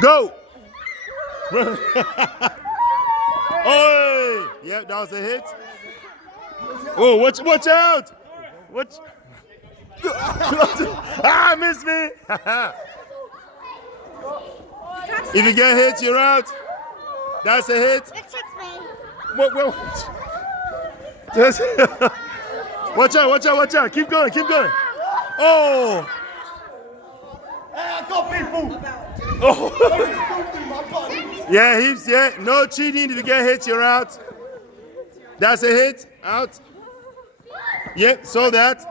Go! Oh, yeah, that was a hit. Oh, watch out! Watch. Ah, miss me! If you get hit, you're out. That's a hit. What? Just watch out. Keep going. Oh! Hey, I got people! Oh! Yeah, heaps, yeah. No cheating. If you get hit, you're out. That's a hit. Out. Yep, saw that.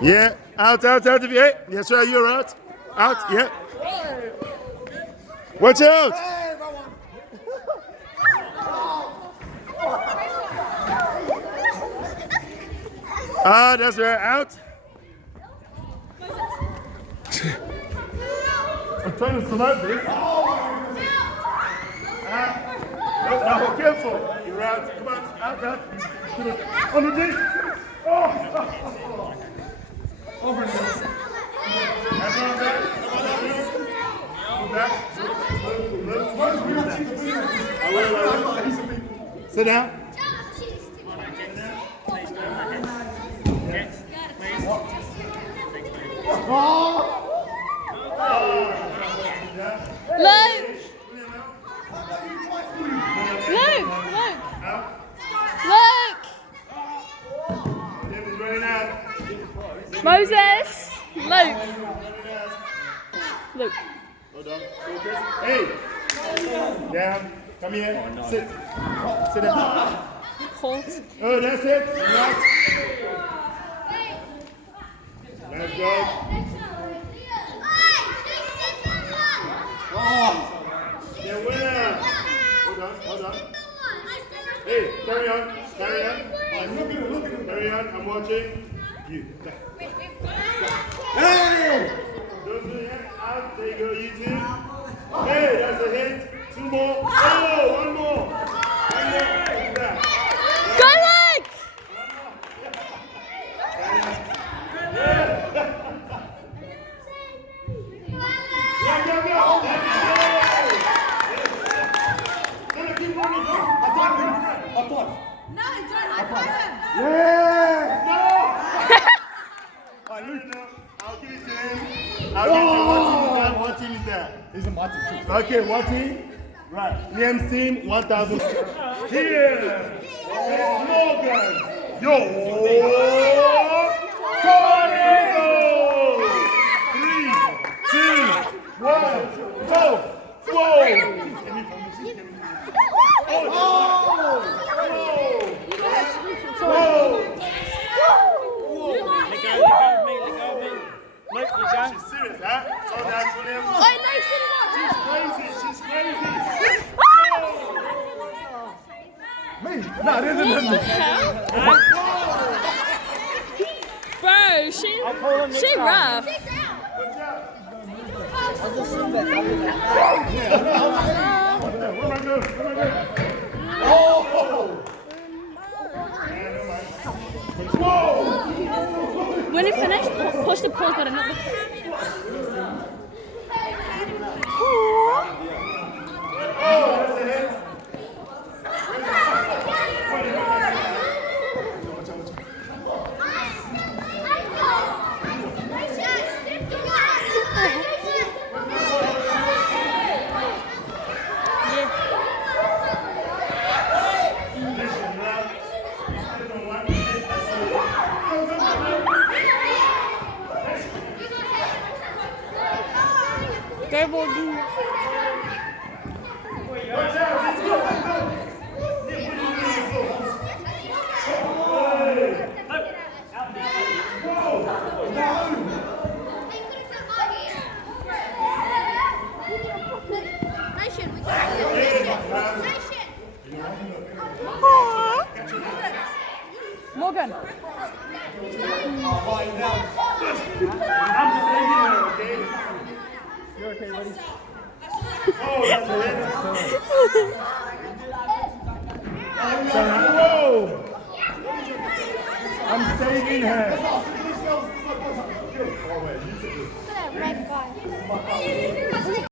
Yeah, out of you. Hey, that's right, you're out. Out, yeah. Watch out. Ah, that's right, out. I'm trying to survive this. No, careful. You're out. Come on, out. On the dish. Oh. Over there. Sit down. Moses! Luke! Hold on. Hey! Down. Come here. Sit. Sit down. Hold. Oh, that's it. Let's go. The winner. Hold on. Hey, carry on. Carry on. I'm watching. You. Hey! Those are out. There you go, you two. Hey, that's a hit. Two more. Oh, one more. Go, Luke! Keep running. High five. No, don't high five him. Yeah! No! Alright, Luke. I'll give it to him. What team is that? He's a mighty too. Okay, what team? Right. Liam's team, 1,000. Here! It's Morgan! Yo! Tornado! 3, 2, 1, go! Whoa! She's serious, huh? So that's William. She's crazy. Me? Nah, this isn't me. Bro, she rough. When you finish, push the pause button. Not the... Go, Morgan. Morgan. You're okay, buddy? Oh, that's it. Whoa! I'm saving her. Red guy.